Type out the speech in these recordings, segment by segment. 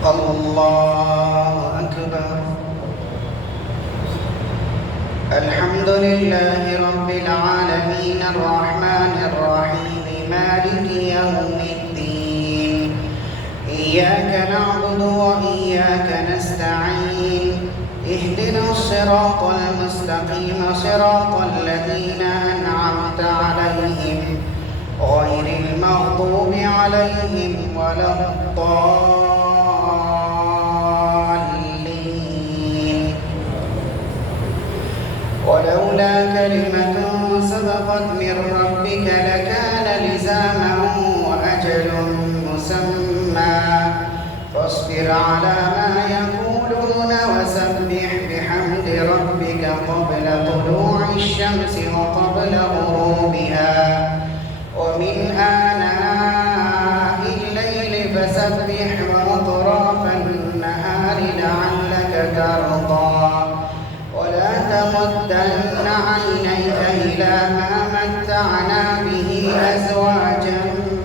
الله أكبر. الحمد لله رب العالمين الرحمن الرحيم مالك يوم الدين. إياك نعبد وإياك نستعين. اهدنا الصراط المستقيم صراط الذين أنعمت عليهم غير المغضوب عليهم ولا الضالين. ولولا كلمة سبقت من ربك لكان لزاما وأجل مسمى فاصبر على ما يقولون وسبح بحمد ربك قبل طلوع الشمس وقبل غروبها ومن آناء الليل فسبح وأطراف النهار لعلك ترضى. ولا تمدن عينيك إلى ما متعنا به أزواجا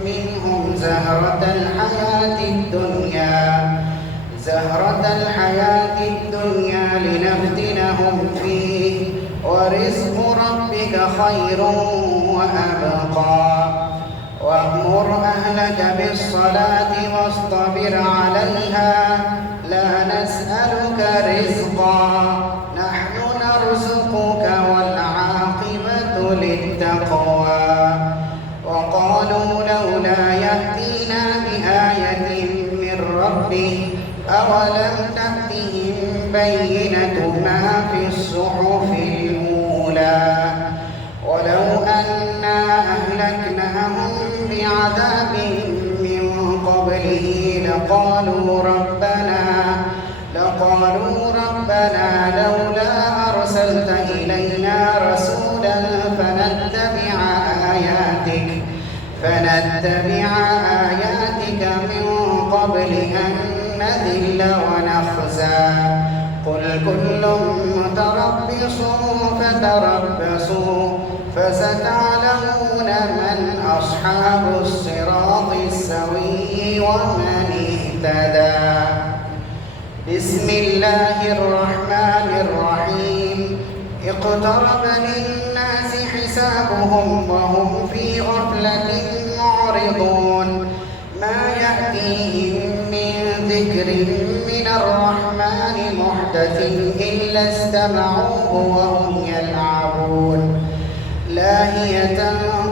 منهم زهرة الحياة الدنيا لنفتنهم فيه ورزق ربك خير وأبقى. وأمر أهلك بالصلاة واصطبر عليها لا نسألك رزقا نحن نرزقك والعاقبة للتقوى. وقالوا لولا يأتينا بآية من ربه أولم تأتهم بينة ما في الصحف الأولى ولو أنا أهلكناهم بعذاب من قبله لقالوا ربنا لولا أرسلت إلينا رسولا فنتبع آياتك من قبل أن نذل ونخزى. قل كل متربص فتربصوا فستعلمون من أصحاب الصراط السوي ومن اهتدى. بسم الله الرحمن الرحيم. اقترب للناس حسابهم وهم في غفلة معرضون. ما يأتيهم من ذكر من الرحمن محدث إلا استمعوه وهم يلعبون. لاهية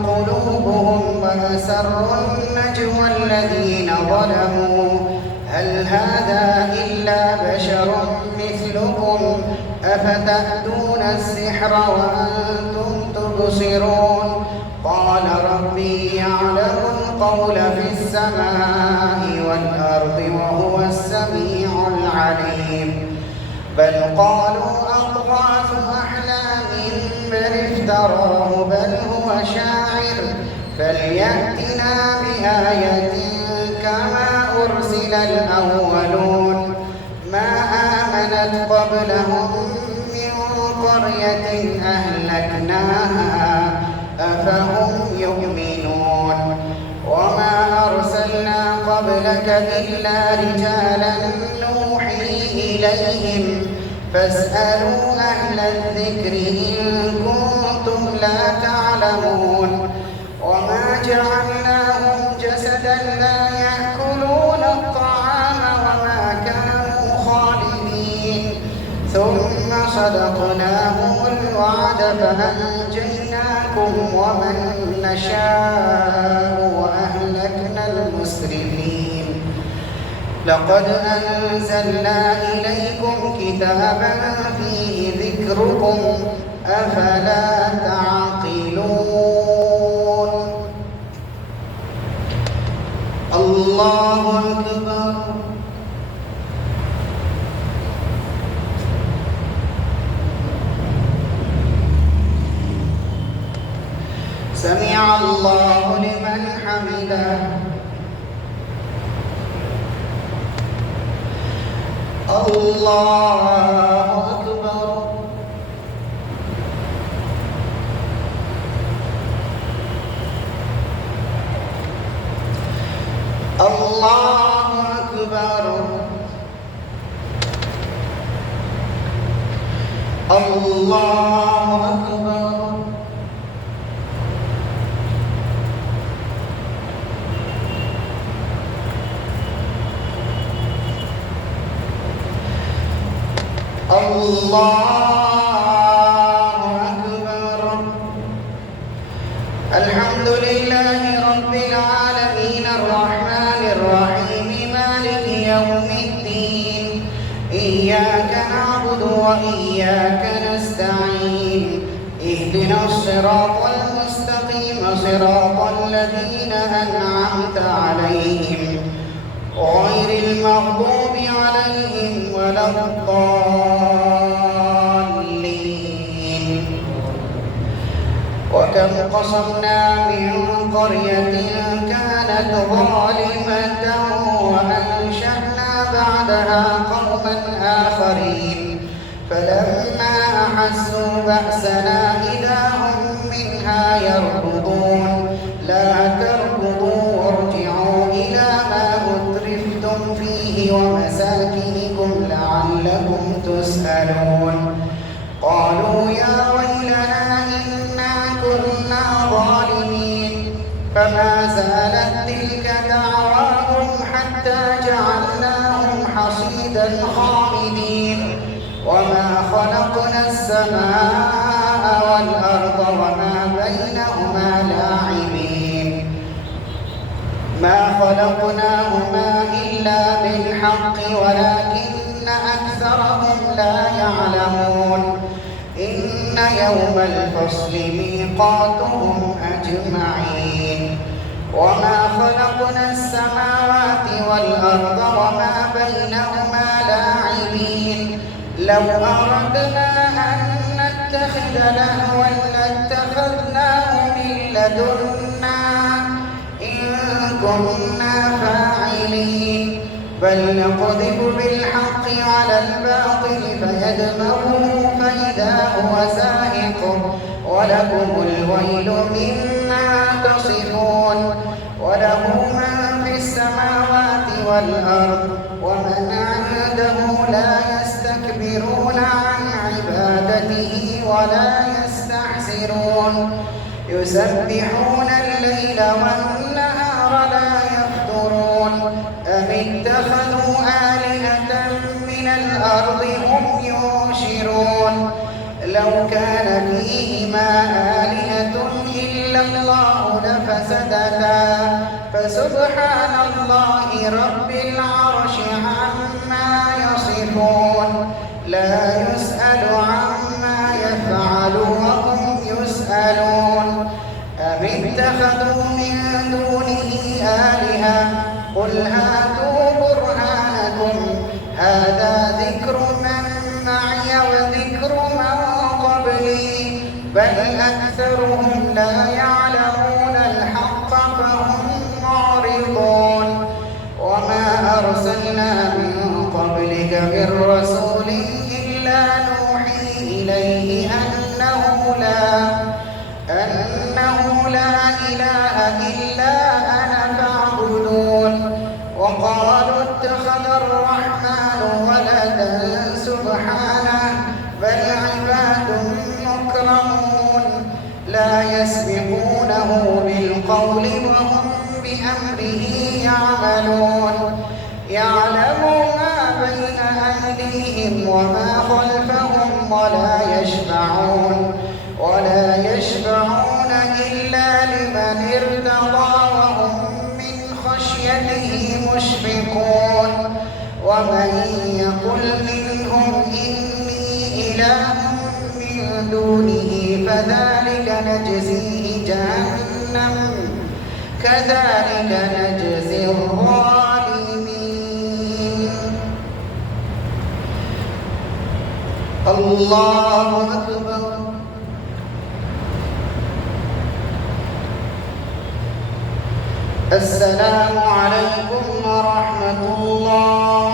قلوبهم وأسروا النجوى الذين ظلموا هل هذا إلا بشر مثلكم أفتأتون السحر وأنتم تبصرون. قال ربي يعلم القول في السماء والأرض وهو السميع العليم. بل قالوا أضغاث أحلام بل افتراه بل هو شاعر فليأتنا بآية كما أرسل الأولون. ما آمنت قبلهم من قرية أهلكناها أفهم يؤمنون. وما أرسلنا قبلك إلا رجالا نوحي إليهم فاسألوا أهل الذكر إن كنتم لا تعلمون. وما جعلناهم جسدا لا يأكلون الطعام وما كانوا خالدين ثم صدقناهم الوعد فأنجيناكم ومن نشاء وأهلكنا المسرفين. لقد أنزلنا إليكم كتابا فيه ذكركم أفلا تعقلون. الله أكبر. سمع الله لمن حمده. الله أكبر. الله أكبر. الله أكبر. الله أكبر. الحمد لله رب العالمين الرحمن الرحيم مالك يوم الدين إياك نعبد وإياك نستعين اهدنا الصراط المستقيم صراط الذين أنعمت عليهم غير المغضوب عليهم ولا الضالين. وكم قصمنا من قرية كانت ظالمة وأنشأنا بعدها قوما آخرين فلما أحسوا بأسنا إذا هم منها يركضون لا تركضوا وارجعوا إلى ما أترفتم فيه ومساكنكم لعلكم تسألون. قالوا يا ويلنا إنا كنا ظالمين فما زالت تلك دعواهم حتى جعلناهم حصيدا خامدين. وما خلقنا السماء والأرض وما بينهما لاعبين ما خلقناهما إلا بالحق ولكن أكثرهم لا يعلمون. إن يوم الفصل ميقاتهم أجمعين. وما خلقنا السماوات والأرض وما بينهما لاعبين لو أردنا أن نتخذ لهوا لاتخذناه من لدنا إن كنا فاعلين بل نقذف بالحق على الباطل فيدمغه فإذا هو زاهق ولكم الويل مما تصفون. وله من في السماوات والأرض ومن عنده لا يستكبرون عن عبادته ولا يستحسرون. يسبحون الليل والنهار لا يفترون. أم اتخذوا آلهة من الأرض هم ينشرون. لو كان فيهما آلهة إلا الله لفسدتا فسبحان الله رب العرش عما يصفون. لا يسأل عما يفعل وهم يسألون. أم اتخذوا من دونه آلهة قل هاتوا برهانكم هذا ذكر من معي وذكر من قبلي بل أكثرهم لا يعلمون الحق فهم معرضون. وما أرسلنا من قبلك من رسول إلا نوحي إليه أنه لا إله إلا أنا فاعبدون. وقالوا اتخذ الرحمن ولدا سبحانه بل عباد مكرمون لا يسبقونه بالقول وهم بأمره يعملون. يعلم ما بين أيديهم وما خلفهم ولا يشفعون إلا لمن ارتضى وهم من خشيته مشفقون. ومن يقل منهم إني إله من دونه فذلك نجزيه جهنم كذلك نجزي الظالمين. الله أكبر. السلام عليكم ورحمة الله.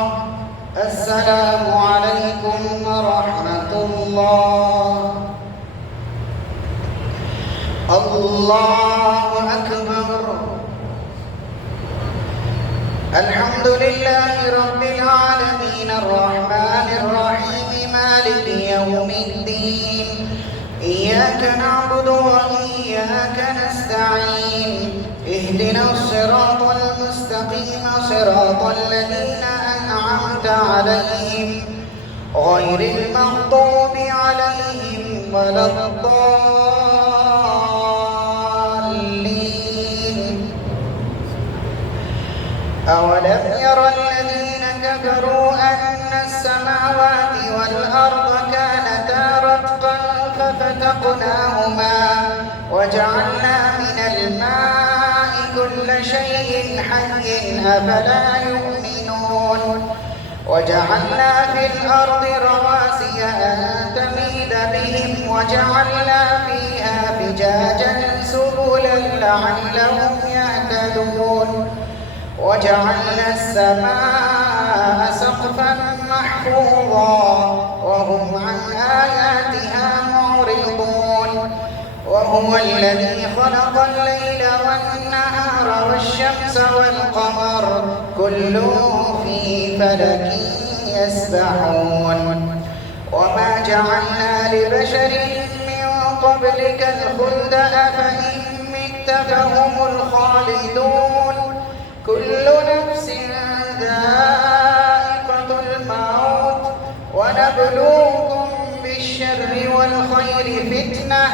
السلام عليكم ورحمة الله. الله أكبر. الحمد لله رب العالمين الرحمن الرحيم مالك مالك يوم الدين إياك نعبد وإياك نستعين اهدنا الصراط المستقيم صراط الذين أنعمت عليهم غير المغضوب عليهم ولا الضالين. أولم ير الذين كفروا أن السماوات والأرض كانتا رتقا ففتقناهما وجعلنا من الماء كل شيء حي أفلا يؤمنون وجعلنا في الأرض رواسي أن تميد بهم وجعلنا فيها فجاجا سبلا لعلهم يهتدون وجعلنا السماء سقفا محفوظا وهم عن آياتها معرضون وهو الذي خلق الليل والنهار والشمس والقمر كل في فلك يسبحون وما جعلنا لبشر من قبلك الخلد أفإن مت فهم الخالدون كل نفس ذائقة الموت ونبلوكم بالشر والخير فتنة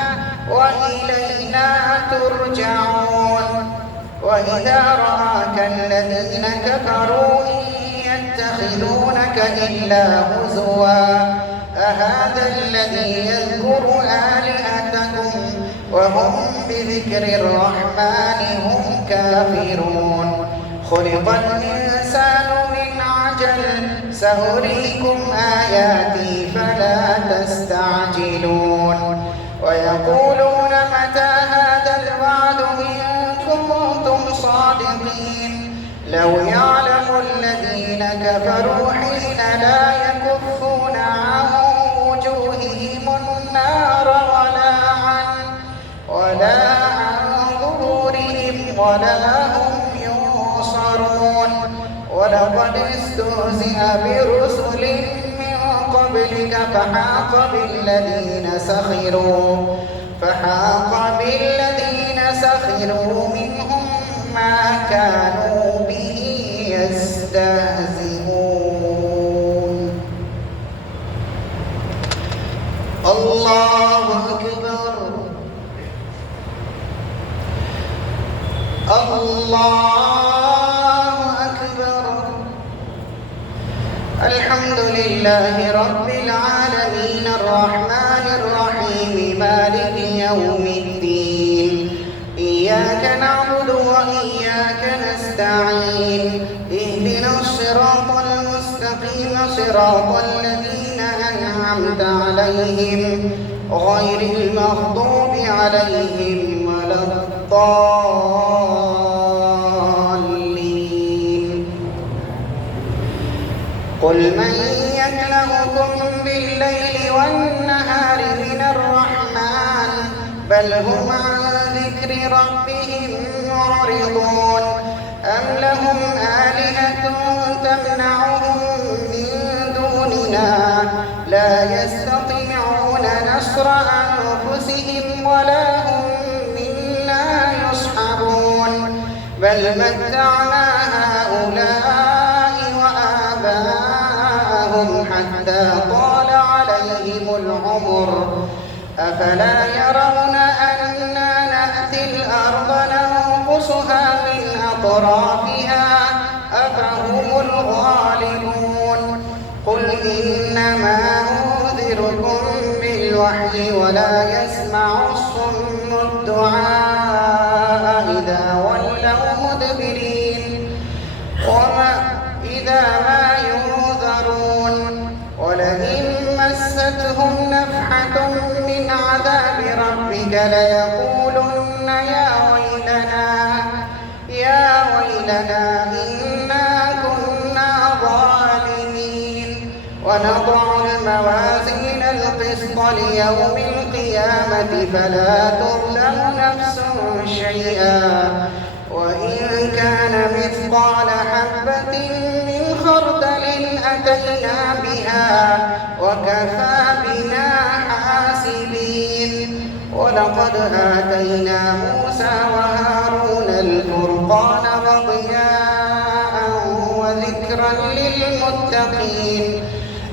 وإلينا ترجعون وإذا رآك الذين كفروا إن يتخذونك إلا هزوا أهذا الذي يذكر آلهتكم وهم بذكر الرحمن هم كافرون خلق الإنسان من عجل سأريكم آياتي فلا تستعجلون ويقولون متى هذا الوعد إن كنتم صادقين لو يعلم الذين كفروا حين لا يكفون عن وجوههم النار ولا عن ظهورهم ولا هم ينصرون ولقد استهزئ برسل من قبلك فحاق بالذين سخروا منهم ما كانوا به يستهزئون. الله أكبر الله أكبر. الحمد لله رب العالمين الرحمن الرحيم مالك يوم الدين إياك نعبد وإياك نستعين اهدنا الصراط المستقيم صراط الذين أنعمت عليهم غير المغضوب عليهم ولا الضالين. قل من يكلؤكم بالليل والنهار من الرحمن بل هم عن ذكر ربهم معرضون أم لهم آلهة تمنعهم من دوننا لا يستطيعون نصر أنفسهم ولا هم منا يصحبون بل متعنا هؤلاء وآباءهم حتى طال عليهم العمر أفلا يرون أنا نأتي الأرض ننقصها من أطرافها أفهم الغالبون قل إنما أنذركم بالوحي ولا يسمع الصم الدعاء إذا ولوا مدبرين إذا ما ينذرون ولئن مستهم نفحة من عذاب ربك ليقولن يا ويلنا إنا كنا ظالمين ونضع الموازين القسط ليوم القيامة فلا تظلم نفس شيئا وإن كان مثقال حبة من خردل أتينا بها وكفى بنا حاسبين ولقد آتينا موسى وهارون الفرقان وضياء وذكرا للمتقين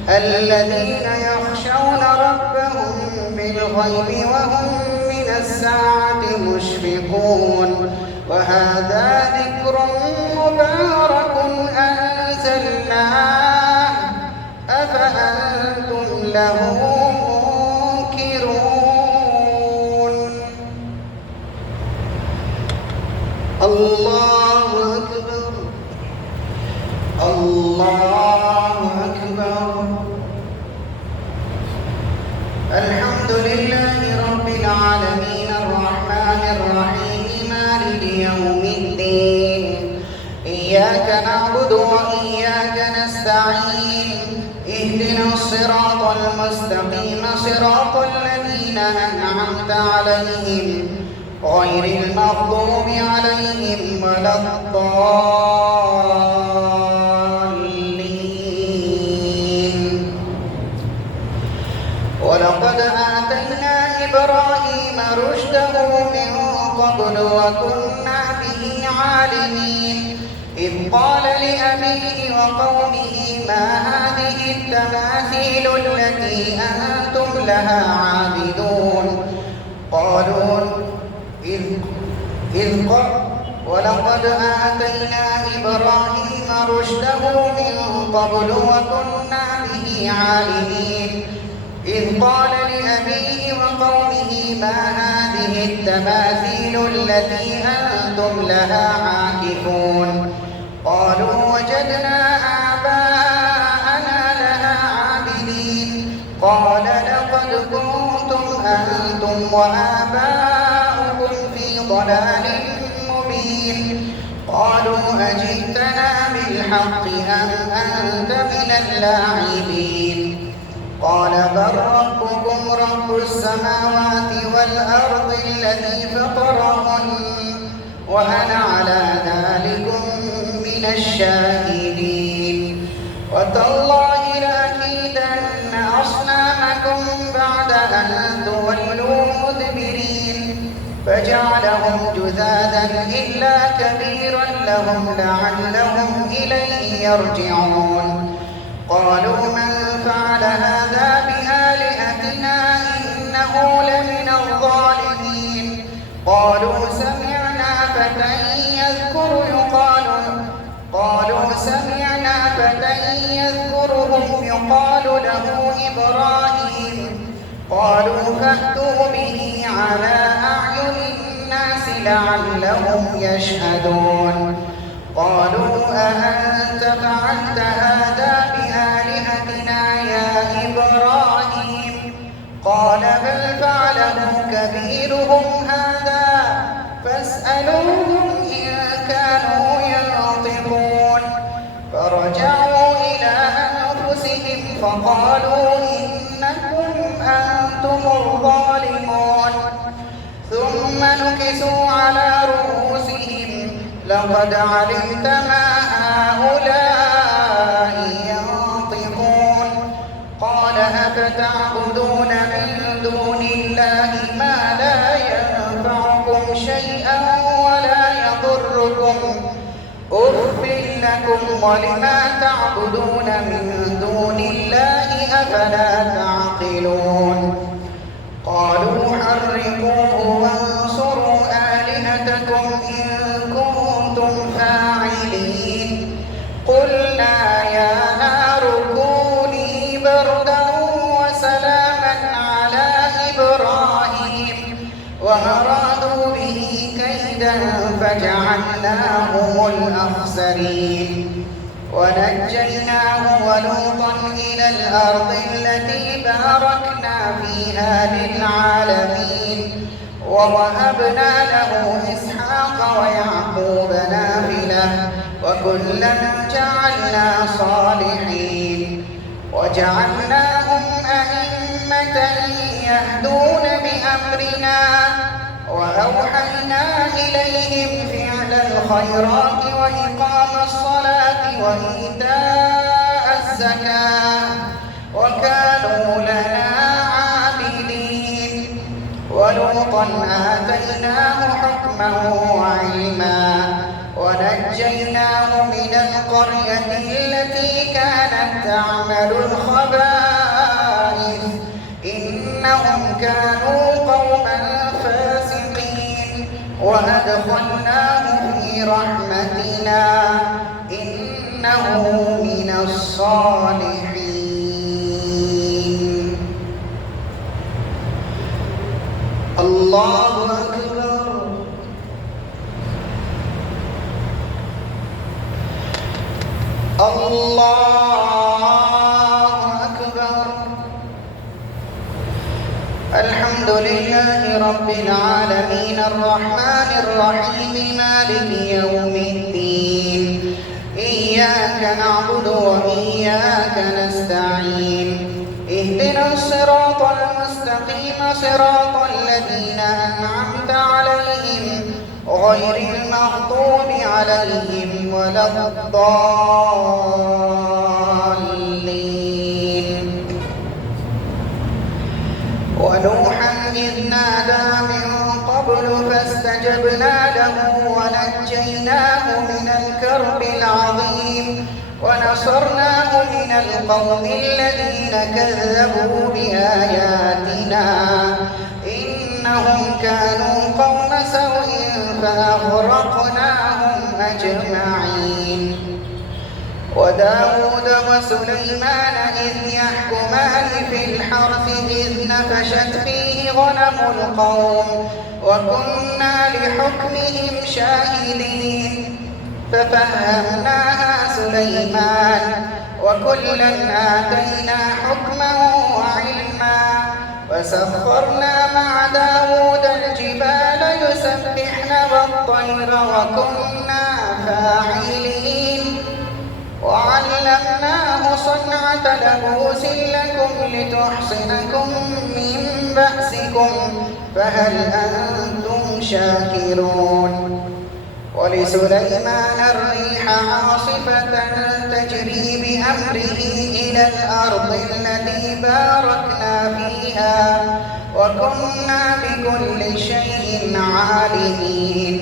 الذين يخشون ربهم بالغيب وهم من الساعة مشفقون وهذا ذكر مبارك أنزلناه أفأنتم له منكرون الله أكبر الله أكبر الحمد لله رب العالمين الرحمن الرحيم مالك يوم الدين إياك نعبد وإياك نستعين اهدنا الصراط المستقيم صراط الذين أنعمت عليهم غير المغضوب عليهم ولا الضالين ولقد آتينا إبراهيم رشده من قبل وكنا به عالمين إذ قال لأبيه وقومه ما هذه التماثيل التي أنتم لها عابدون قالوا ولقد آتينا إبراهيم رشده من قبل وكنا به عالمين إذ قال لأبيه وقومه ما هذه التماثيل التي أنتم لها عاكفون قالوا وجدنا آباءنا لها عابدين قال لقد كنتم أنتم وآباؤكم في ضلال مبين قالوا أجئتنا بالحق أم أنت من اللاعبين قال بل ربكم رب السماوات والأرض الذي فطرهن وأنا على ذلكم من الشاهدين وتالله لأكيدن أصنامكم بعد أن تولوا مدبرين فجعلهم جذاذا إلا كبيرا لهم لعلهم إليه يرجعون قالوا من فعل هذا بآلهتنا إنه لمن الظالمين قالوا سمعنا فتى يذكرهم يقال له إبراهيم قالوا فأتوا به على أعين الناس لعلهم يشهدون قالوا أأنت فعلت هذا بآلهتنا يا إبراهيم قال بل فعله كبيرهم هذا فاسألوهم إن كانوا ينطقون فرجعوا إلى أنفسهم فقالوا إنكم أنتم الظالمون ثم نكسوا على رؤوسهم لقد علمت ما هؤلاء ينطقون قال أفتعبدون من دون الله ما لا ينفعكم شيئا ولا يضركم أف لكم ولما تعبدون من دون الله أفلا تعقلون قالوا حرقوه وانصروا آلهتكم إن كنتم فاعلين قلنا يا نار كوني بردا وسلاما على إبراهيم وأرادوا به كيدا فجعلناهم الأخسرين ونجيناه ولوطا إلى الأرض التي باركنا فيها للعالمين ووهبنا له إسحاق ويعقوب نافلة وكلا جعلنا صالحين وجعلناهم أئمة يهدون بأمرنا وأوحينا إليهم فعل الخيرات وإقام الصلاة وإيتاء الزكاة وكانوا لنا عابدين. ولوطا آتيناه حكما وعلما ونجيناه من القرية التي كانت تعمل الخبائث إنهم كانوا قوما فاسقين وأدخلناه في رحمتنا إنه من الصالحين. الله أكبر. الله أكبر. الحمد لله رب العالمين الرحمن الرحيم مالك يوم الدين إياك نعبد وإياك نستعين اهدنا الصراط المستقيم صراط الذين أنعمت عليهم غير المغضوب عليهم ولا الضالين. ونوحا إذ نادى من قبل فاستجبنا له ونجيناه من الكرب العظيم ونصرناه من القوم الذين كذبوا بآياتنا إنهم كانوا قوم سوء فأغرقناهم أجمعين. وداود وسليمان إذ يحكمان في الحرث إذ نفشت فيه غنم القوم وكنا لحكمهم شاهدين ففهمناها سليمان وكلا آتينا حكما وعلما وسخرنا مع داود الجبال يسبحن والطير وكنا فاعلين وعلمناه صنعة لبوس لكم لتحصنكم من بأسكم فهل أنتم شاكرون. ولسليمان الريح عاصفة تجري بأمره إلى الأرض التي باركنا فيها وكنا بكل شيء عالمين.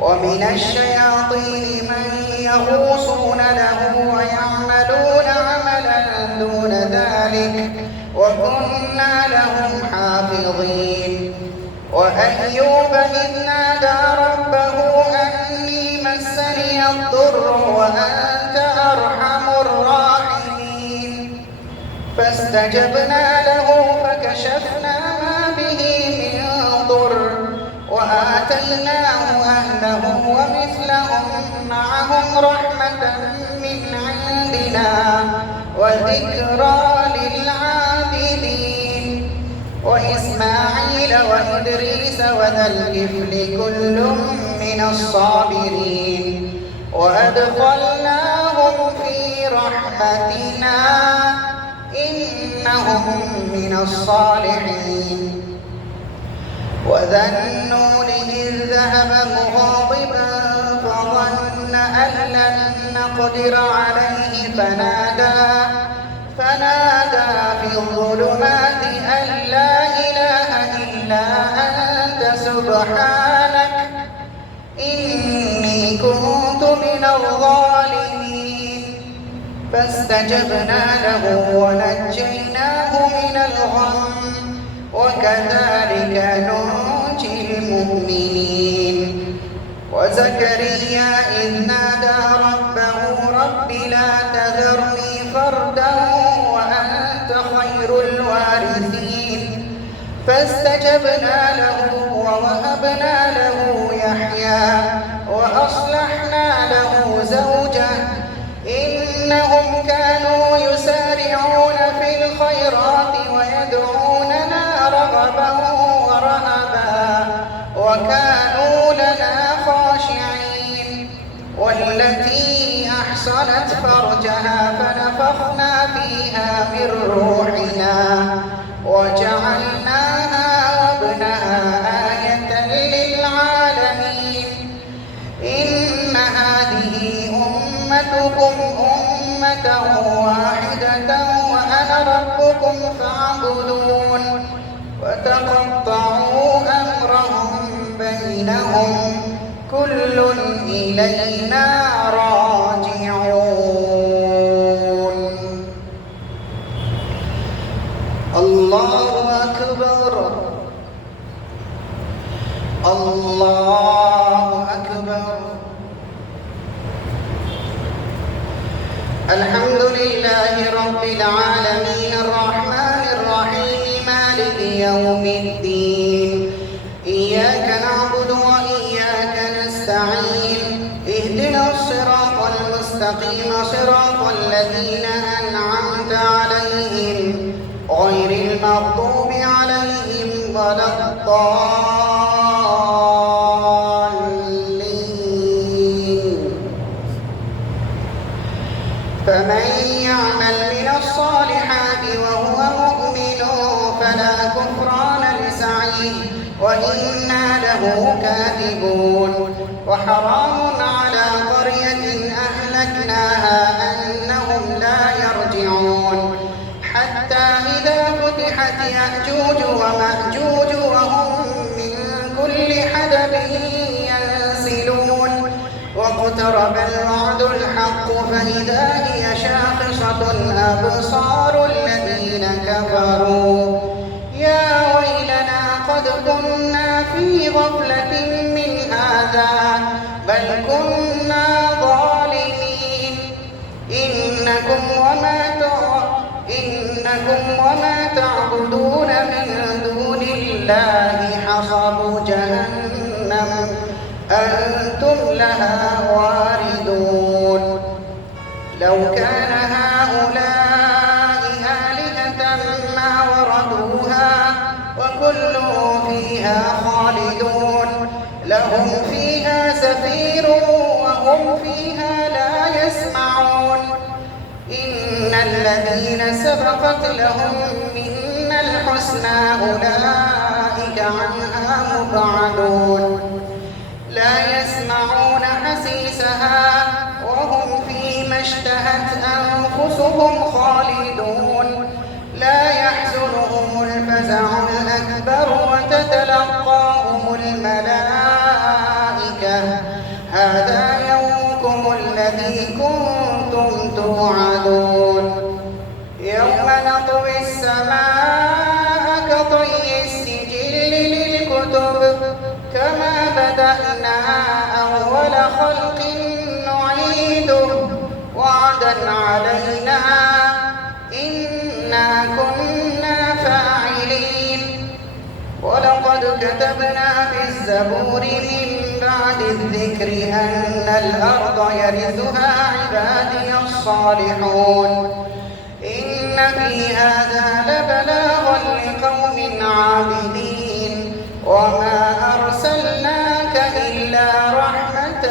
ومن الشياطين من يغوصون له ويعملون عملا دون ذلك وكنا لهم حافظين. وأيوب إذ نادى ربه أني مسني الضر وأنت أرحم الراحمين فاستجبنا له فكشفنا ما به من ضر وآتيناه أهله ومثلهم معهم رحمة من عندنا وذكرى للعابدين. وإسماعيل وإدريس وذا الكفل كل من الصابرين وأدخلناهم في رحمتنا إنهم من الصالحين. وذا النون إذ ذهب مغاضبا فظن أن لن نقدر عليه فنادى في الظلمات أن لا إله إلا أنت سبحانك إني كنت من الظالمين فاستجبنا له ونجيناه من الغم وكذلك ننجي المؤمنين. وزكريا إذ نادى ربه رب لا تذرني فردا وأنت خير الوارثين فاستجبنا له ووهبنا له يحيى وأصلحنا له زوجه إنهم كانوا يسارعون في الخيرات ويدعوننا رغبا ورهبا وكانوا لنا خاشعين. والتي أحصنت فرجها فنفخنا فيها من روحنا وجعلناها وابنها آية للعالمين. إن هذه أمتكم أمة كلمة واحدة وأنا ربكم فاعبدون وتقطعوا أمرهم بينهم كل إلينا راجعون. الله أكبر الله أكبر. الحمد لله رب العالمين الرحمن الرحيم مالك يوم الدين. إياك نعبد وإياك نستعين. اهدنا الصراط المستقيم صراط الذين أنعمت عليهم غير المغضوب عليهم ولا الضالين. فمن يعمل من الصالحات وهو مؤمن فلا كفران لسعيه وإنا له كاتبون. وحرام على قرية أهلكناها أنهم لا يرجعون حتى إذا فتحت يأجوج ومأجوج وهم من كل حدب ينسلون واقترب الوعد الحق فإذا هي شاخصة أبصار الذين كفروا يا ويلنا قد كنا في غفلة من هذا بل كنا ظالمين. إنكم وما تعبدون من دون الله حصب جهنم أنتم لها واردون. لو كان هؤلاء آلهة ما وردوها وكل فيها خالدون لهم فيها زفير وهم فيها لا يسمعون. إن الذين سبقت لهم منا الحسنى أولئك عنها مبعدون لا يسمعون حسيسها وهم فيما اشتهت أنفسهم خالدون. لا يحزنهم الفزع الأكبر وتتلقاهم الملائكة هذا يومكم الذي كنتم توعدون. يوم نطوي السماء كطي السجل للكتب كما بدأنا أول خلق نعيده وعدا علينا إنا كنا فاعلين. ولقد كتبنا في الزبور من بعد الذكر أن الأرض يرثها عبادي الصالحون. إن في هذا لبلاغا لقوم عابدين وما أرسلناك إلا رحمة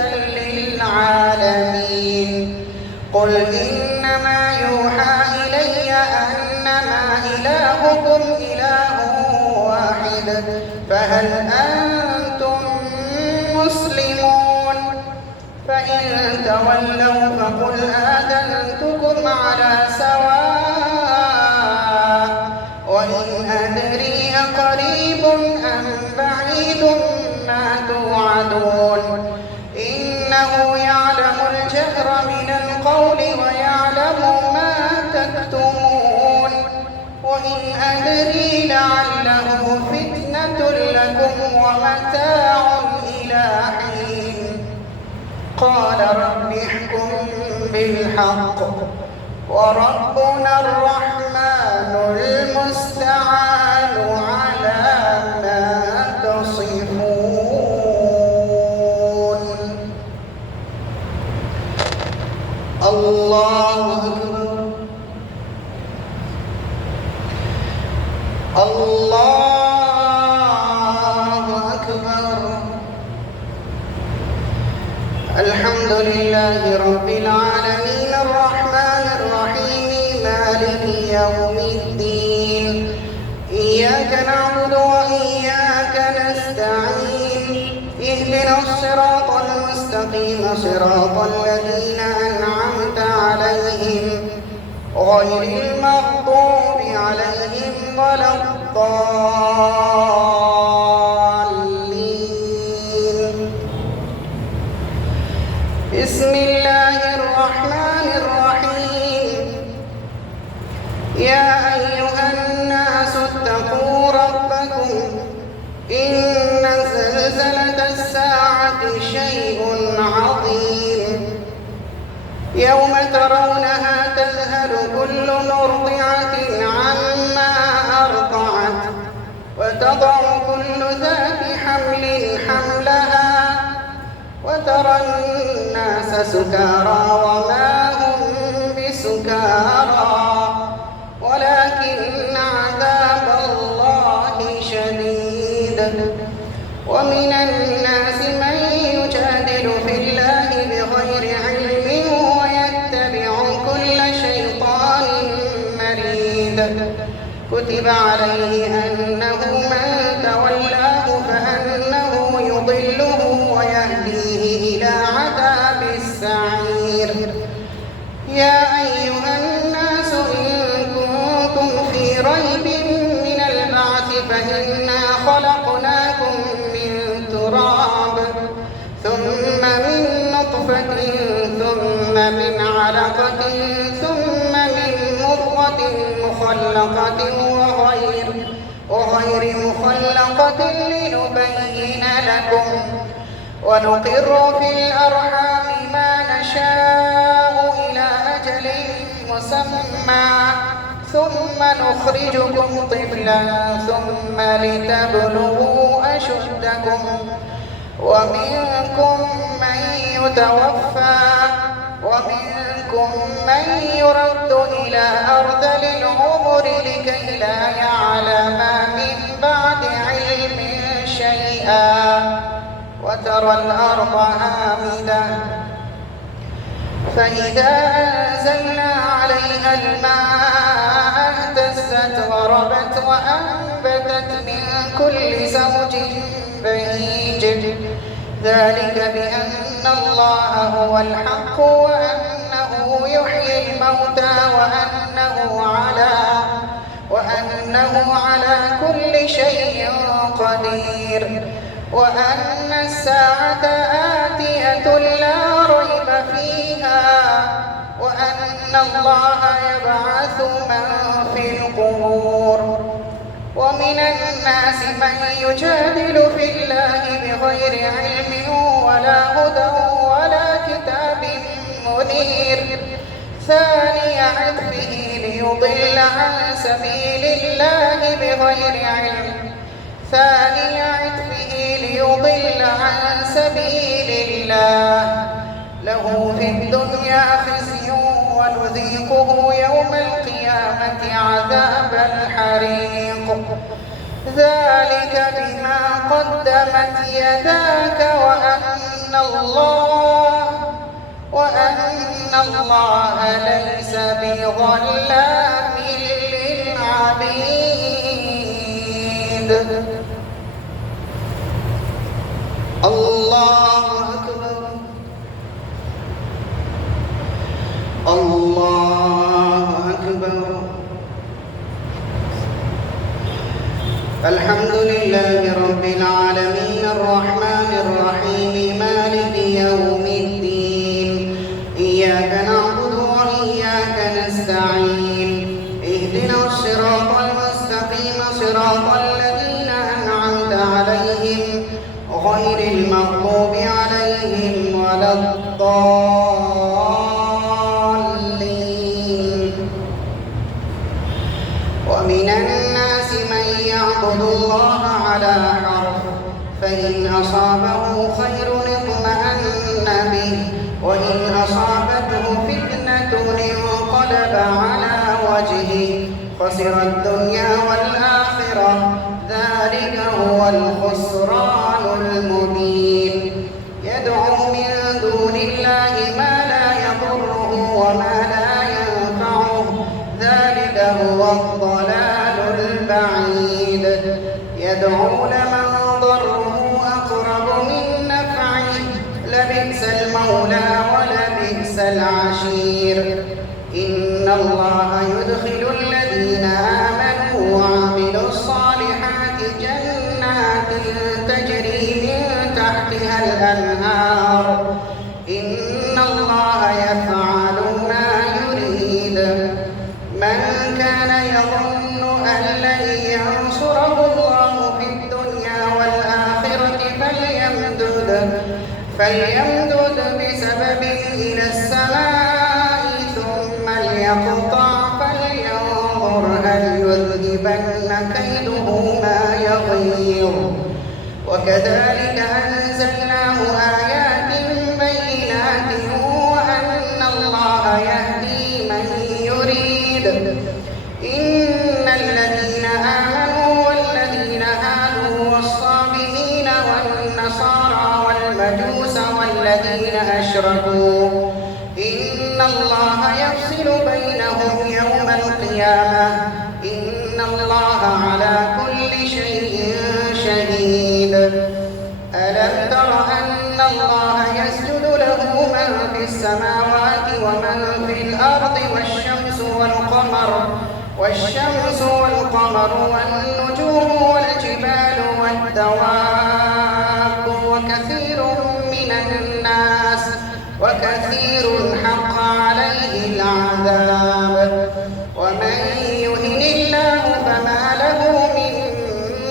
للعالمين. قل إنما يوحى إلي أنما إلهكم إله واحد فهل أنتم مسلمون؟ فإن تولوا فقل آذنتكم على سواء وإن أدري أقريب أم بعيد ما توعدون. إنه يعلم الجهر من القول ويعلم ما تكتمون. وإن أدري لعله فتنة لكم ومتاع إلى حين. قال رب احكم بالحق وربنا الرحمن المستعان على ما تصفون. الله أكبر الله أكبر. الحمد لله رب العالمين الرحمن الرحيم مالك يوم الدين. إياك نعبد وإياك نستعين. اهدنا الصراط المستقيم صراط الذين أنعمت عليهم غير المغضوب عليهم ولا الضالين. بسم الله الرحمن الرحيم. يا أيها الناس اتقوا ربكم إن زلزلة الساعة شيء عظيم يوم ترونها تذهل كل مرضعة عما أرضعت وتضع كل ذات حمل حملها وترى الناس سكارى وما هم بسكارى ولكن عذاب الله شديد. ومن الناس من يجادل في الله بغير علم ويتبع كل شيطان مريد. كتب عليه أنه من تولاه فأنه يضله ويهديه إلى عذاب السعير. يا أيها الناس إن كنتم في ريب من البعث فإنا خلقناكم من تراب ثم من نطفة ثم من علقة ثم من مضغة مخلقة وغير مخلقة لنبين لكم ونقر في الأرحام ما نشاء إلى أجل مسمى ثم نخرجكم طفلا ثم لتبلغوا أشدكم ومنكم من يتوفى ومنكم من يرد إلى أرذل العمر لكي لا يعلم من بعد علم شيئا وترى الأرض هامدة فإذا أنزلنا عليها الماء اهتزت وربت وأنبتت من كل زوج بهيج. ذلك بأن الله هو الحق وأنه يحيي الموتى وأنه على كل شيء قدير وأن الساعة آتية لا ريب فيها وأن الله يبعث من في القبور. ومن الناس من يجادل في الله بغير علم ولا هدى ولا كتاب منير. ثاني عطفه ليضل عن سبيل الله بغير علم له في الدنيا خزي ونذيقه يوم القيامة عذاب الحريق. ذلك بما قدمت يداك وأن الله ليس بظلام للعبيد. الله أكبر الله أكبر. الحمد لله رب العالمين الرحمن الرحيم مالك يوم الدين. إياك نعبد وإياك نستعين. اهدنا الصراط المستقيم صراط الذين أنعمت عليهم غير المغضوب عليهم ولا الضالين. ومن الناس من يعبد الله على حرف فإن أصابه خير اطمأن به وإن أصابته فتنة انقلب على وجهه خسر الدنيا والآخرة. ذلك هو الخسران المبين. يدعو من دون الله ما لا يضره وما لا ينفعه. ذلك هو الضلال البعيد. يدعو لمن ضره أقرب من نفعه. لبئس المولى ولبئس العشير. إن الله يدخل الذين آمنوا وعملوا الصالحات جنات تجري من تحتها الأنهار إن الله يفعل ما يريد. من كان يظن أن لن ينصره الله في الدنيا والآخرة فليمدد بسبب إلى السماء ثم ليقطع فلينظر هل يذهبن كيده ما يغيظ. وكذلك أنزلناه آيات بينات وأن الله يهدي من يريد. إن الذين آمنوا والذين هادوا والصابئين والنصارى والمجوس والذين أشركوا إن الله يفصل بينهم يوم القيامة إن الله على كل شيء شهيد. ألم تر أن الله يسجد له من في السماوات ومن في الأرض والشمس والقمر والنجوم والجبال والدواب وكثير حق عليه العذاب. ومن يهن الله فما له من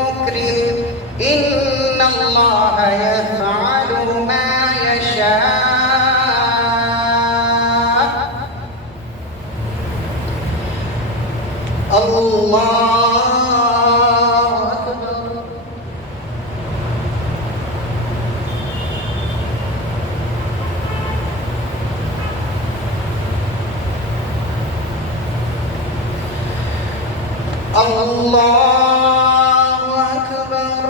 مكرم إن الله يفعل ما يشاء. الله أكبر. الله أكبر.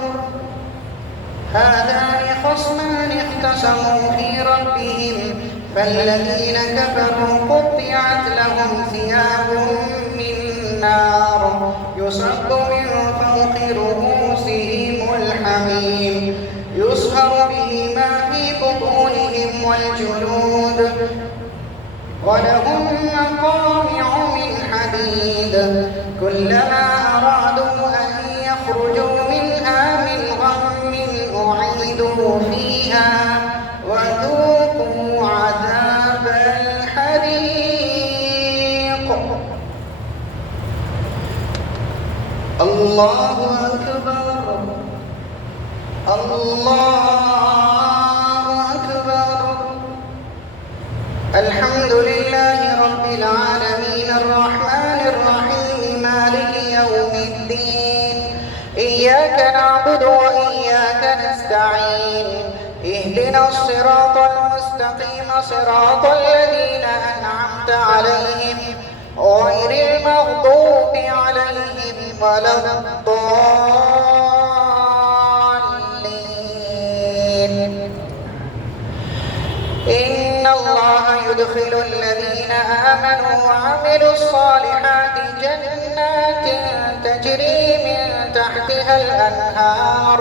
هذان خصمان اختصموا في ربهم فالذين كفروا قطعت لهم ثياب من نار يصب من فوق رؤوسهم الحميم يصهر به ما في بطونهم والجلود ولهم مقامع من حديد كلما أرادوا أن يخرجوا منها من غم أعيدوا فيها وذوقوا عذاب الحريق. الله أكبر. الله أكبر. الحمد لله رب العالمين الرحمن الرحيم مالك يوم الدين إياك نعبد وإياك نستعين اهدنا الصراط المستقيم صراط الذين أنعمت عليهم غير المغضوب عليهم ولا الضالين. إن الله يدخل الذين آمنوا وعملوا الصالحات جنات تجري من تحتها الأنهار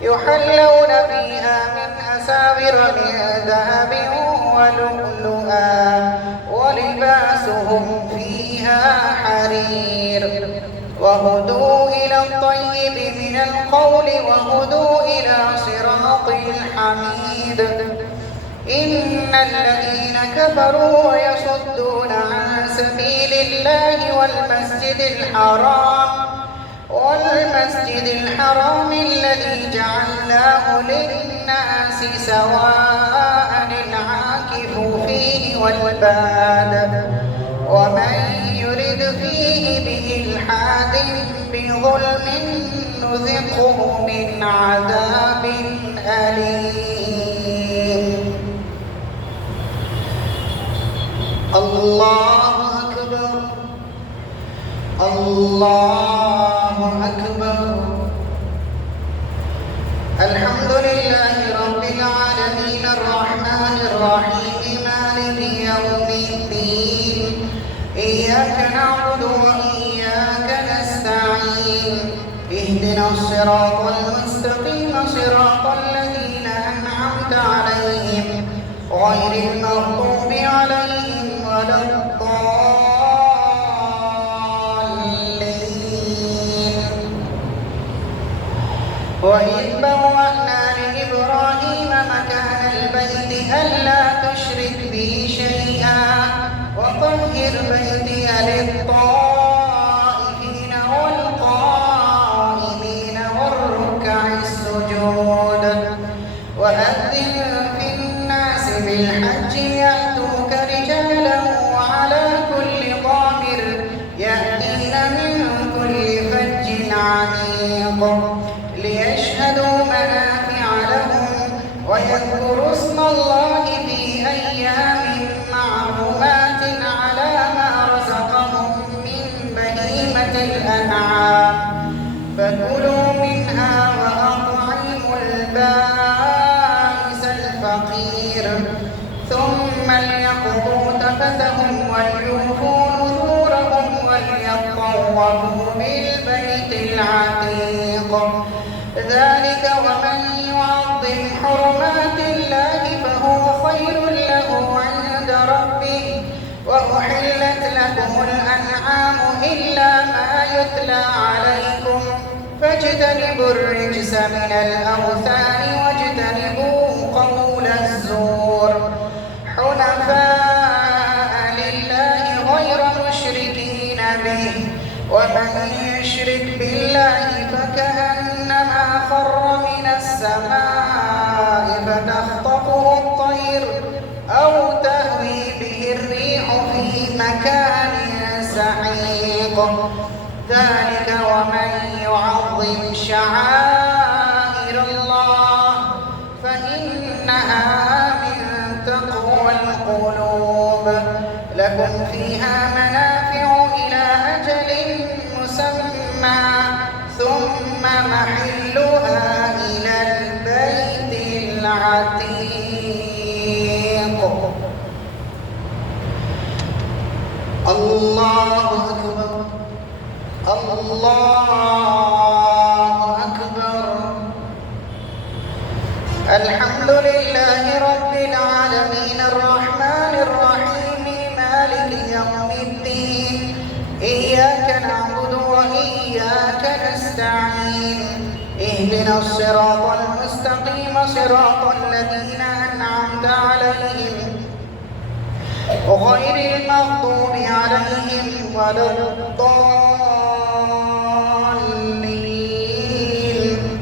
يحلون فيها من أساور من ذهب ولؤلؤا ولباسهم فيها حرير وهدوا إلى الطيب من القول وهدوا إلى صراط الحميد. إن الذين كفروا ويصدون عن سبيل الله والمسجد الحرام الذي جعلناه للناس سواء العاكف فيه والباد ومن يرد فيه بإلحاد بظلم نذقه من عذاب أليم. الله أكبر. الله أكبر. الحمد لله رب العالمين الرحمن الرحيم مالك يوم الدين إياك نعبد وإياك نستعين اهدنا الصراط المستقيم صراط الذين أنعمت عليهم غير المغضوب عليهم ولا الضالين. وإذ بوأنا لإبراهيم مكان البيت ألا تشرك بي شيئا وطهر بيتي للطائفين والقائمين والركع السجود وأذن في الناس بالحج يأتوك رجالا وعلى كل ضامر يأتين من كل فج عميق ليشهدوا منافع لهم ويذكروا اسم الله في أيام معلومات على ما رزقهم من بهيمة الأنعام فكلوا منها وأطعموا البائس الفقير ثم ليقضوا تفثهم وليوفوا نذورهم وليطوفوا بالبيت العتيق ذلك ومن يعظم حرمات الله فهو خير له عند ربه وأحلت لكم الأنعام إلا ما يتلى عليكم فاجتنبوا الرجس من الأوثان واجتنبوا قول الزور حنفاء لله غير مشركين به ومن يشرك بالله فكأنما خر من السماء فتخطفه الطير أو تهوي به الريح في مكان سحيق ذلك ومن يعظم شعائر الله فإنها من تقوى القلوب لكم فيها منافع إلى أجل مسمى ثم محلها إلى البيت العتيق الله أكبر الله أكبر الحمد لله رب العالمين الرحمن الرحيم مالك يوم الدين إياك نعبد وإياك نستعين اهدنا الصراط المستقيم صراط الذين أنعمت عليهم غير المغضوب عليهم ولا الضالين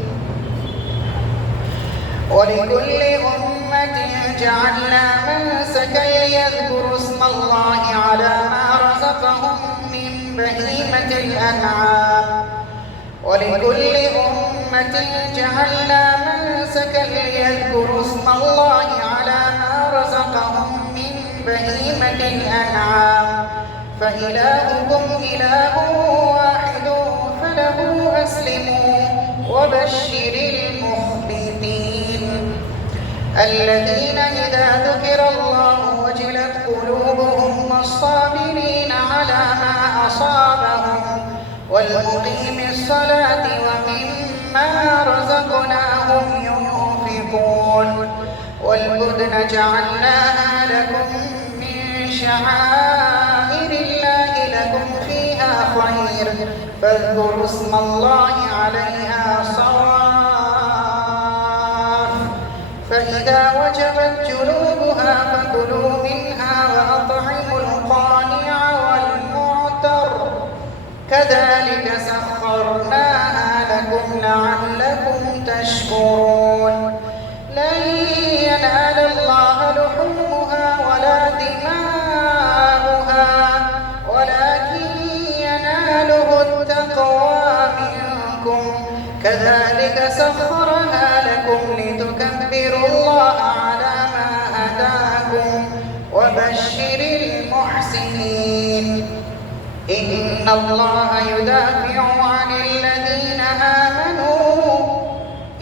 ولكل أمة جعلنا منسكا ليذكروا اسم الله على ما رزقهم من بهيمة الأنعام ولكل أمة جعلنا منسكا ليذكروا اسم الله على ما رزقهم من بهيمة الأنعام فإلهكم إله واحد فله أسلموا وبشر المخبتين الذين إذا ذكر الله وجلت قلوبهم والصابرين على ما أصابهم والمقيم الصلاة ومما رزقناهم ينفقون والبدن جعلناها لكم من شعائر الله لكم فيها خير فاذكروا اسم الله عليها صواف فإذا وجبت جنوبها فكلوا منها وأطعموا القانع والمعتر كذلك سخرناها لكم لعلكم تشكرون لن ينال الله لحومها ولا دماؤها ولكن يناله التقوى منكم كذلك سخرها لكم لتكبروا الله على ما هداكم وبشر المحسنين إن الله يدافع عن الذين آمنوا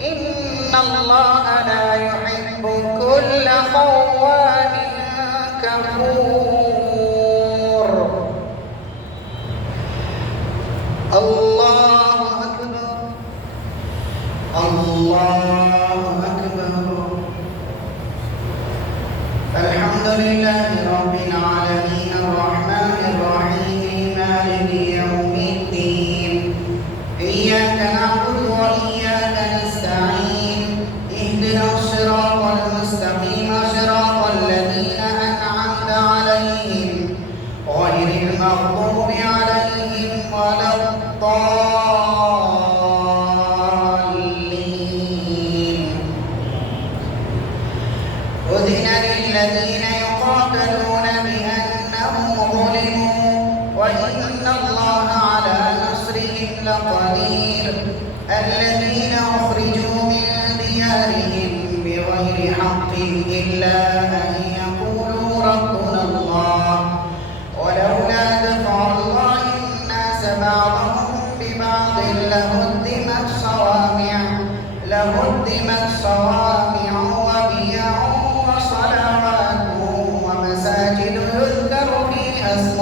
إن الله لا يحب كل خوان كفور الله أكبر الله أكبر الحمد لله رب العالمين الرحمن الرحيم مالك يوم الدين إياك نعبد وإياك نستعين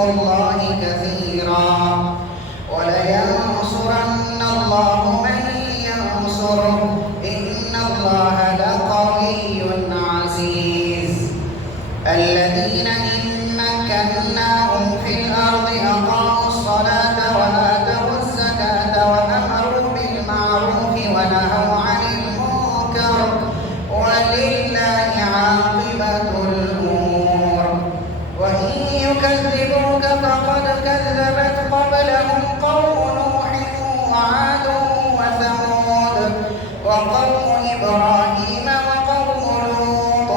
الله كثيرا ولينصرن الله من ينصره إن الله لقوي عزيز الذين إن مكناهم في الأرض أقاموا الصلاة وآتوا الزكاة وأمروا بالمعروف ونهوا عن المنكر ولله عاقبة الأمور وإن يكذبوك فقد كذبت قبلهم قوم نوح وعاد وثمود وقوم إبراهيم وقوم لوط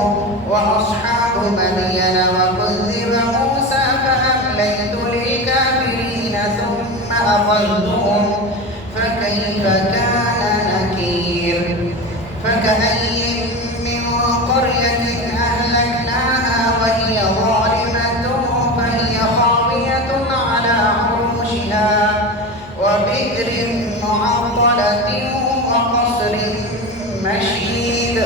وأصحاب مدين وكذب موسى فأمليت للكافرين ثم أخذتهم فكيف كان نكير فكأي من قرية أهلكناها وهي ظالمة فهي خاوية على عروشها وبئر معطلة وقصر مشيد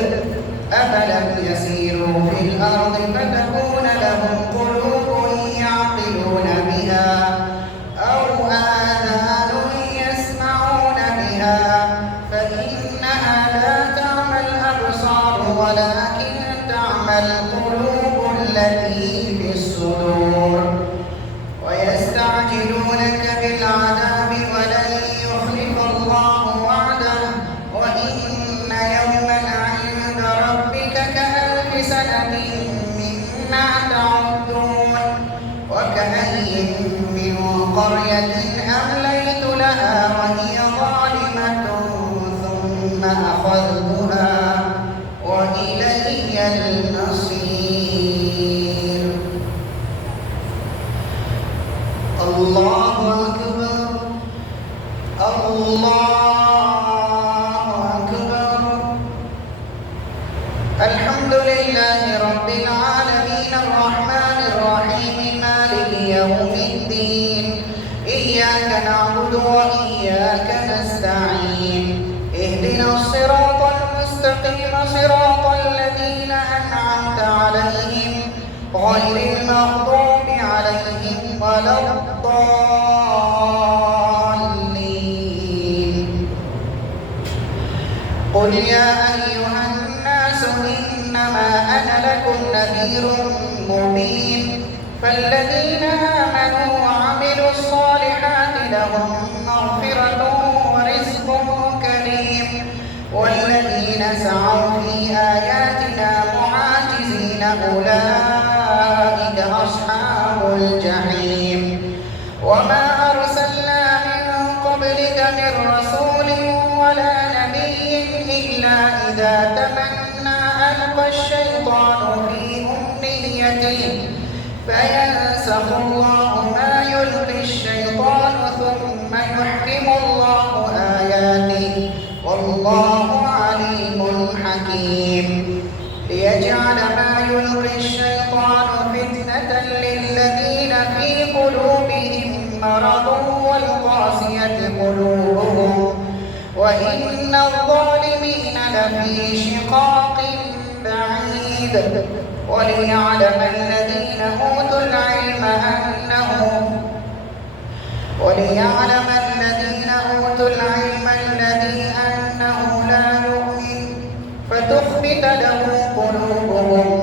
أفلم يسيروا في الأرض فتكون لهم قلوب يعقلون بها أو آذان يسمعون بها فإنها لا تعمى الأبصار ولكن تعمى القلوب التي في الصدور ويستعجلونك بالعذاب ولن يخلف الله وعده وإن يوما عند ربك كألف سنة مما تعدون وكأي من قرية أمليت لها وهي ظالمة ثم أخذتها وإلي المصير الله أكبر الله أكبر الحمد لله رب العالمين الرحمن الرحيم مالك يوم الدين إياك نعبد وإياك نستعين اهدنا الصراط المستقيم صراط الذين أنعمت عليهم غير المغضوب عليهم ولا الضالين قل يا أيها الناس إنما أنا لكم نذير مبين فالذين آمنوا وعملوا الصالحات لهم مغفرة ورزق كريم والذين سعوا في آياتنا معاجزين أولئك أصحاب الجحيم وما أرسلنا من قبلك من رسول ولا نبي إلا إذا تمنى ألقى الشيطان في أمنيته فينسخ الله ما يلقي الشيطان ثم يحكم الله آياته والله عليم حكيم ليجعل ما يلقي الشيطان فتنة للذين في قلوبهم مرض والقاسية قلوبهم وإن الظالمين لفي شقاق بعيد وليعلم الذين أوتوا العلم الذي أنه لا يؤمن فتخبت له قلوبهم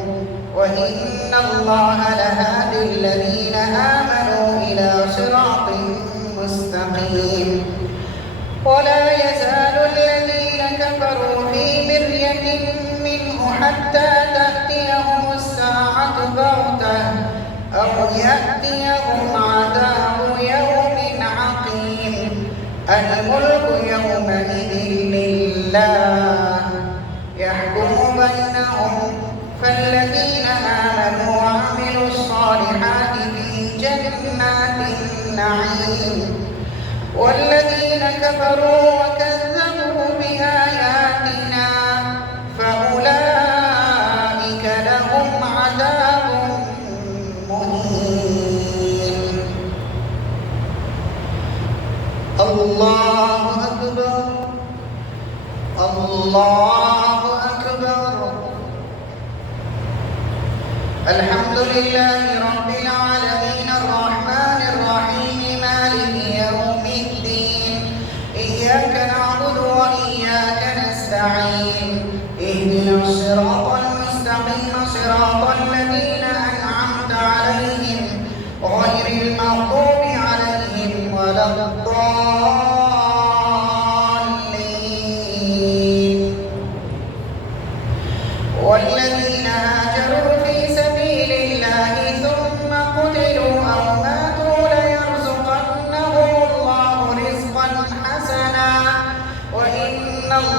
وإن الله لهادي الذين آمنوا إلى صراط مستقيم ولا يزال الذين كفروا في مرية منه حتى تأتيهم الساعة بغتة أو يأتيهم عذاب يوم عقيم الملك يومئذ لله يحكم بينهم فالذين آمنوا وعملوا الصالحات في جنات النعيم والذين كفروا وكذبوا بآياتنا فأولئك لهم عذاب مهين الله أكبر الله أكبر الحمد لله رب العالمين الرحمن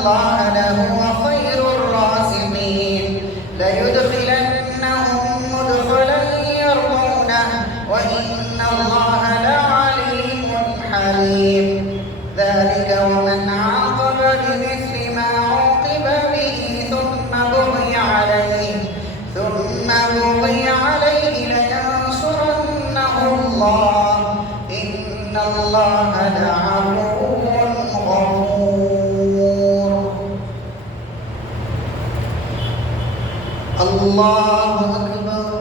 الله لهو خير الرازقين ليدخلنهم مدخلا يرضونه وإن الله لعليم حليم ذلك ومن عاقب بمثل ما عوقب به ثم بغي عليه لينصرنه الله إن الله لعفو غفور. الله أكبر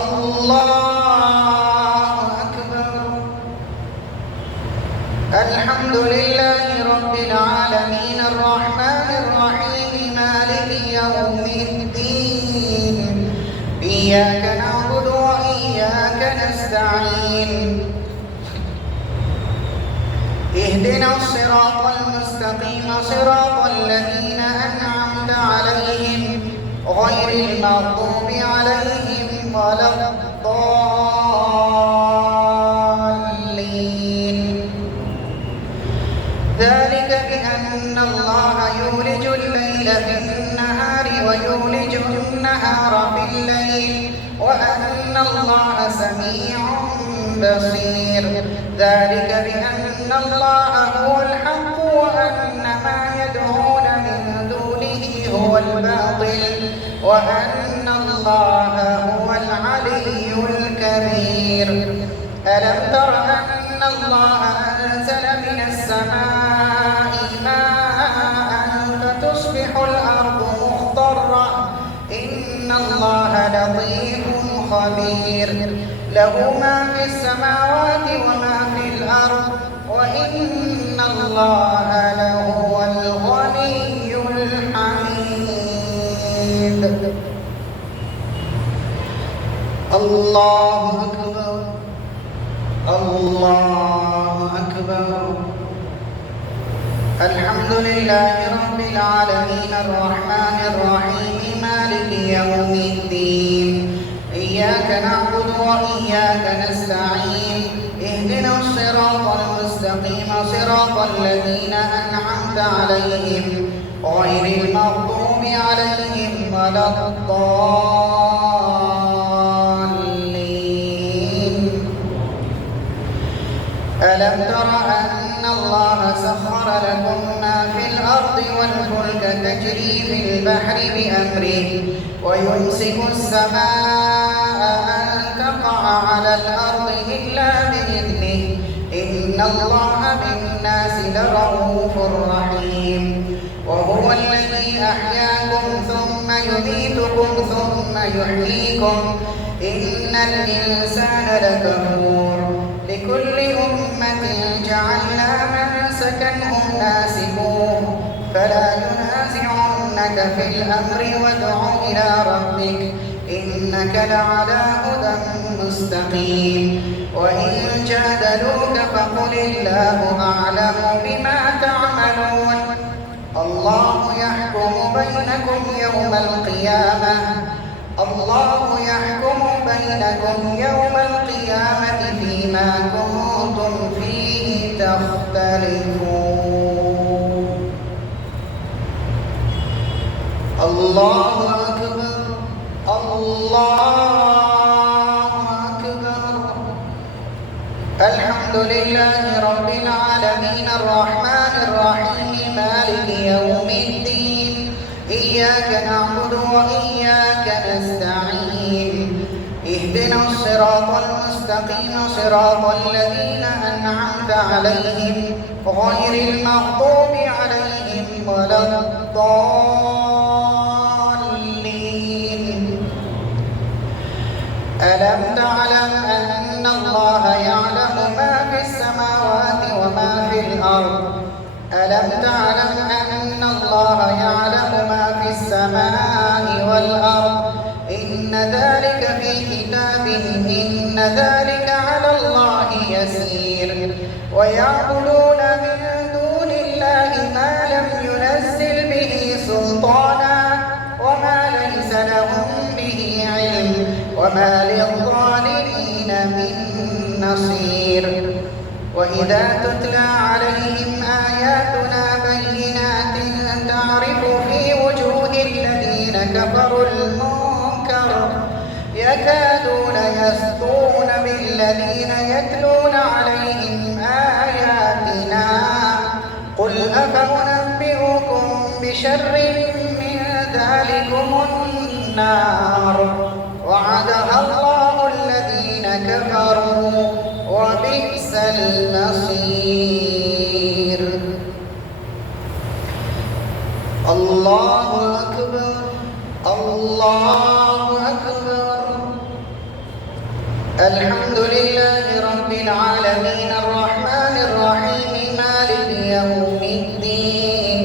الله أكبر. الحمد لله رب العالمين الرحمن الرحيم مالك يوم الدين إياك نعبد وإياك نستعين اهدنا الصراط المستقيم صراط الذين أنعمت عليهم غير المغضوب عليهم ولا الضالين. ذلك بأن الله يولج الليل في النهار ويولج النهار في الليل وأن الله سميع بصير. ذلك بأن الله هو الحق وأن ما يدعون من دونه هو الباطل وأن الله هو العلي الكبير. ألم تر أن الله أنزل من السماء ماء فتصبح الأرض مخضرة إن الله لطيف خبير له ما في السماوات وما في الأرض وإن الله لهو الغني الحميد. الله أكبر الله أكبر. الحمد لله رب العالمين الرحمن الرحيم مالك يوم الدين إياك نعبد وإياك نستعين اهدنا الصراط المستقيم صراط الذين أنعمت عليهم غير المغضوب عليهم ولا الضالين. ألم تر أن الله سخر لكم ما في الأرض والفلك تجري في البحر بأمره ويمسك السماء أن تقع على الأرض إلا بإذنه إن الله بالناس لرؤوف رحيم. وهو الذي أحياكم ثم يميتكم ثم يحييكم إن الإنسان لكفور. لكل أمة جعلنا منسكا هم ناسكوه فلا ينازعنك في الأمر وادع إلى ربك إنك لعلى هدى مستقيم. وإن جادلوك فقل الله أعلم بما تعملون الله يحكم بينكم يوم القيامة فيما كنتم فيه تختلفون. الله أكبر الله أكبر. الحمد لله رب العالمين الرحمن الرحيم مالك يوم الدين إياك نعبد وإياك نستعين اهدنا الصراط المستقيم صراط الذين أنعمت عليهم غير المغضوب عليهم ولا الضالين. ألم تعلم أن الله يعلم ما في السماوات وما في الأرض ألم تعلم أن الله يعلم ما في السماء والأرض إن ذلك في كتاب إن ذلك على الله يسير. ويعبدون من دون الله ما لم ينزل به سلطانا وما ليس لهم به علم وما للظالمين من نصير. وإذا تتلى عليهم آياتنا بينات كفروا المنكر يكادون يسطون بالذين يتلون عليهم آياتنا قل أفأنبئكم بشر من ذلكم النار وعدها الله الذين كفروا وبئس المصير. الله أكبر الله أكبر. الحمد لله رب العالمين الرحمن الرحيم مالك يوم الدين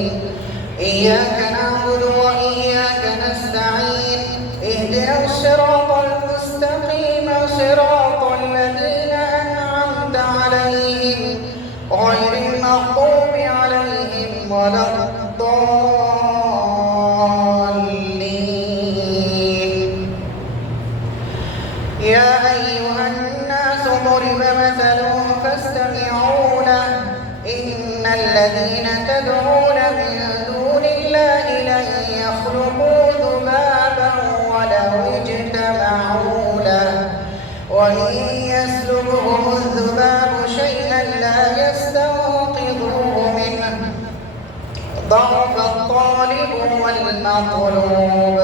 إياك نعبد وإياك نستعين اهدنا الصراط المستقيم صراط الذين أنعمت عليهم غير المغضوب عليهم ولا الضالين. يا أيها الناس ضرب مثل فاستمعوا له إن الذين تدعون من دون الله لن يخلقوا ذبابا ولو اجتمعوا له وإن يسلبهم الذباب شيئا لا يستنقذوه منه ضعف الطالب والمطلوب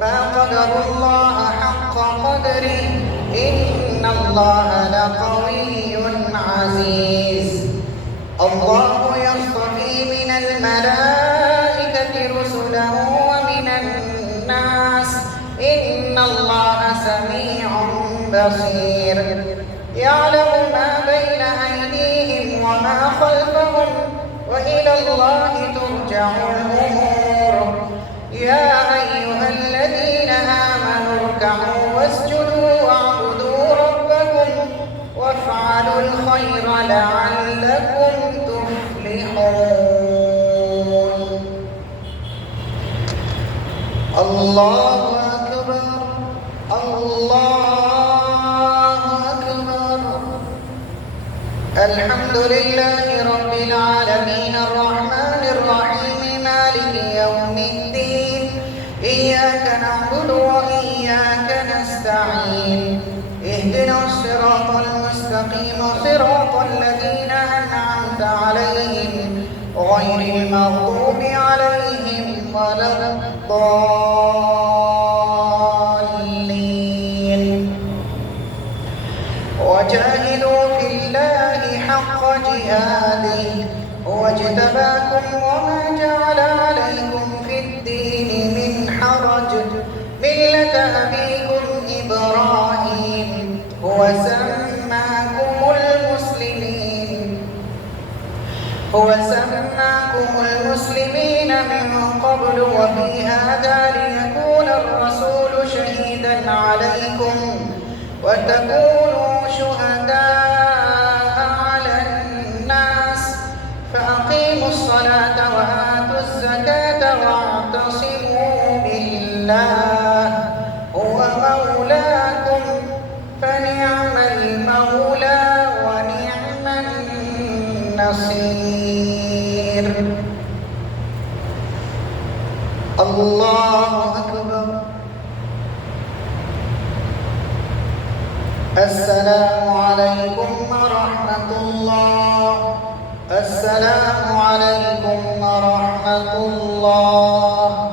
ما قدر الله حق قدره إن الله لقوي عزيز. الله يصطفي من الملائكة رسلا ومن الناس إن الله سميع بصير يعلم ما بين أيديهم وما خلفهم وإلى الله ترجع الأمور. يا أيها الذين آمنوا اركعوا واسجدوا واعبدوا ربكم وافعلوا الخير لعلكم تفلحون. الله أكبر الله أكبر. الحمد لله رب العالمين الرحمن الرحيم مالك يوم الدين إياك نعبد وإياك نستعين اهدنا الصراط المستقيم صراط الذين أنعمت عليهم غير المغضوب عليهم ولا الضالين. وجاهدوا في الله حق جهاده هو اجتباكم وما جعل عليكم في الدين من حرج ملة أبيكم إبراهيم هو سماكم المسلمين من قبل وفي هذا ليكون الرسول شهيدا عليكم وتكونوا شهداء على الناس فأقيموا الصلاة وآتوا الزكاة واعتصموا بالله هو مولاكم فنعم المولى ونعم النصير. الله أكبر. السلام عليكم ورحمة الله. السلام عليكم ورحمة الله.